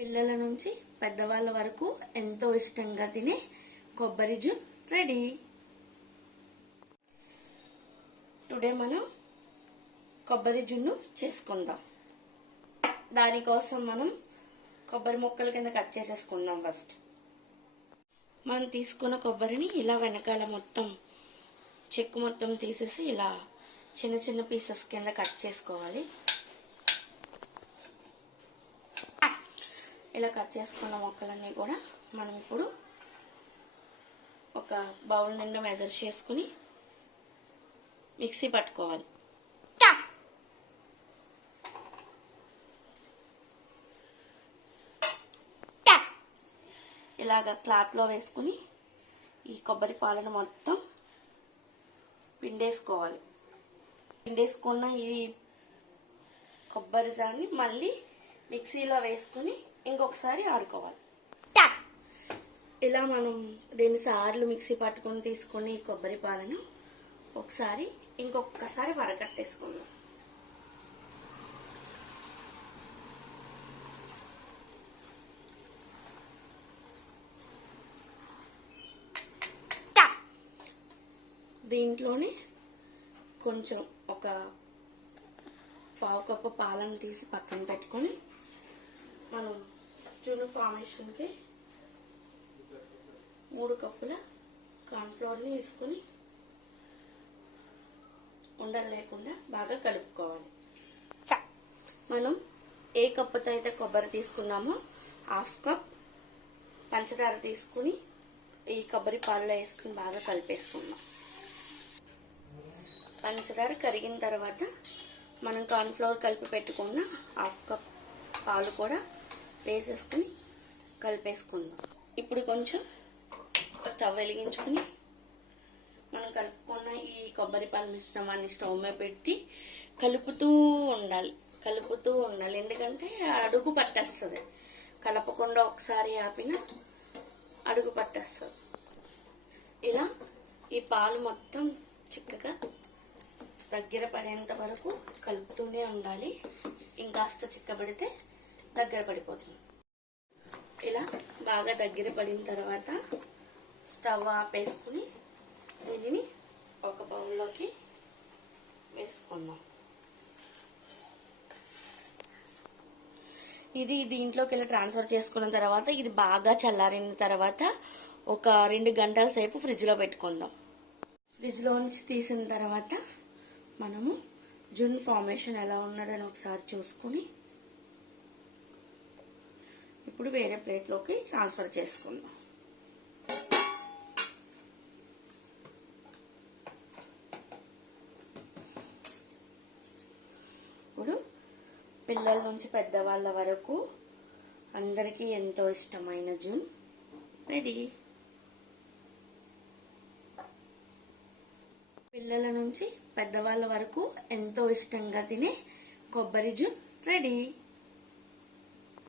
పిల్లల నుంచి పెద్దవాళ్ళ వరకు ఎంతో ఇష్టంగా తినే కొబ్బరి జూన్ రెడీ. టుడే మనం కొబ్బరి జున్ను చేసుకుందాం. దానికోసం మనం కొబ్బరి ముక్కల కింద కట్ చేసేసుకుందాం. ఫస్ట్ మనం తీసుకున్న కొబ్బరిని ఇలా వెనకాల మొత్తం చెక్కు మొత్తం తీసేసి ఇలా చిన్న చిన్న పీసెస్ కింద కట్ చేసుకోవాలి. ఇలా కట్ చేసుకున్న ముక్కలన్నీ కూడా మనం ఇప్పుడు ఒక బౌల్ నిండా మెజర్ చేసుకుని మిక్సీ పట్టుకోవాలి. ఇలాగ క్లాత్లో వేసుకుని ఈ కొబ్బరి పాలను మొత్తం పిండేసుకోవాలి. పిండేసుకున్న ఈ కొబ్బరి దాన్ని మళ్ళీ మిక్సీలో వేసుకుని ఇంకొకసారి ఆడుకోవాలి. ఇలా మనం 2 సార్లు మిక్సీ పట్టుకొని తీసుకుని కొబ్బరి పాలను ఒకసారి ఇంకొకసారి వడకట్టేసుకుందాం. దీంట్లోనే కొంచెం ఒక పావు కప్పు పాలను తీసి పక్కన పెట్టుకొని మనం జున్ను ఫార్మేషన్కి 3 కప్పుల కార్న్ఫ్లోర్ని వేసుకొని ఉండలు లేకుండా బాగా కలుపుకోవాలి. మనం ఏ కప్పుతో అయితే కొబ్బరి తీసుకున్నామో 1/2 కప్ పంచదార తీసుకుని ఈ కొబ్బరి పాలలో వేసుకుని బాగా కలిపేసుకుందాం. పంచదార కరిగిన తర్వాత మనం కార్న్ఫ్లోర్ కలిపి పెట్టుకున్న 1/2 కప్ పాలు కూడా వేసేసుకుని కలిపేసుకుందాం. ఇప్పుడు కొంచెం స్టవ్ వెలిగించుకుని మనం కలుపుకున్న ఈ కొబ్బరి పాల మిశ్రమాన్ని స్టవ్ మీద పెట్టి కలుపుతూ ఉండాలి. ఎందుకంటే అడుగు పట్టేస్తుంది. కలపకుండా ఒకసారి ఆపిన అడుగు పట్టేస్తుంది. ఇలా ఈ పాలు మొత్తం చిక్కగా దగ్గర పడేంత వరకు కలుపుతూనే ఉండాలి. ఇంకాస్త చిక్కబడితే దగ్గర పడిపోతుంది. ఇలా బాగా దగ్గర పడిన తర్వాత స్టవ్ ఆపేసుకుని దీనిని ఒక బౌల్లోకి వేసుకుందాం. ఇది దీంట్లోకి ఇలా ట్రాన్స్ఫర్ చేసుకున్న తర్వాత ఇది బాగా చల్లారిన తర్వాత ఒక 2 గంటల సేపు ఫ్రిడ్జ్లో పెట్టుకుందాం. ఫ్రిడ్జ్లో నుంచి తీసిన తర్వాత మనము జున్ ఫార్మేషన్ ఎలా ఉన్నదని ఒకసారి చూసుకుని ఇప్పుడు వేరే ప్లేట్లోకి ట్రాన్స్ఫర్ చేసుకుందాం. ఇప్పుడు పిల్లల నుంచి పెద్దవాళ్ళ వరకు అందరికీ ఎంతో ఇష్టమైన జున్ రెడీ. పిల్లల నుంచి పెద్దవాళ్ళ వరకు ఎంతో ఇష్టంగా తినే కొబ్బరి జున్ రెడీ.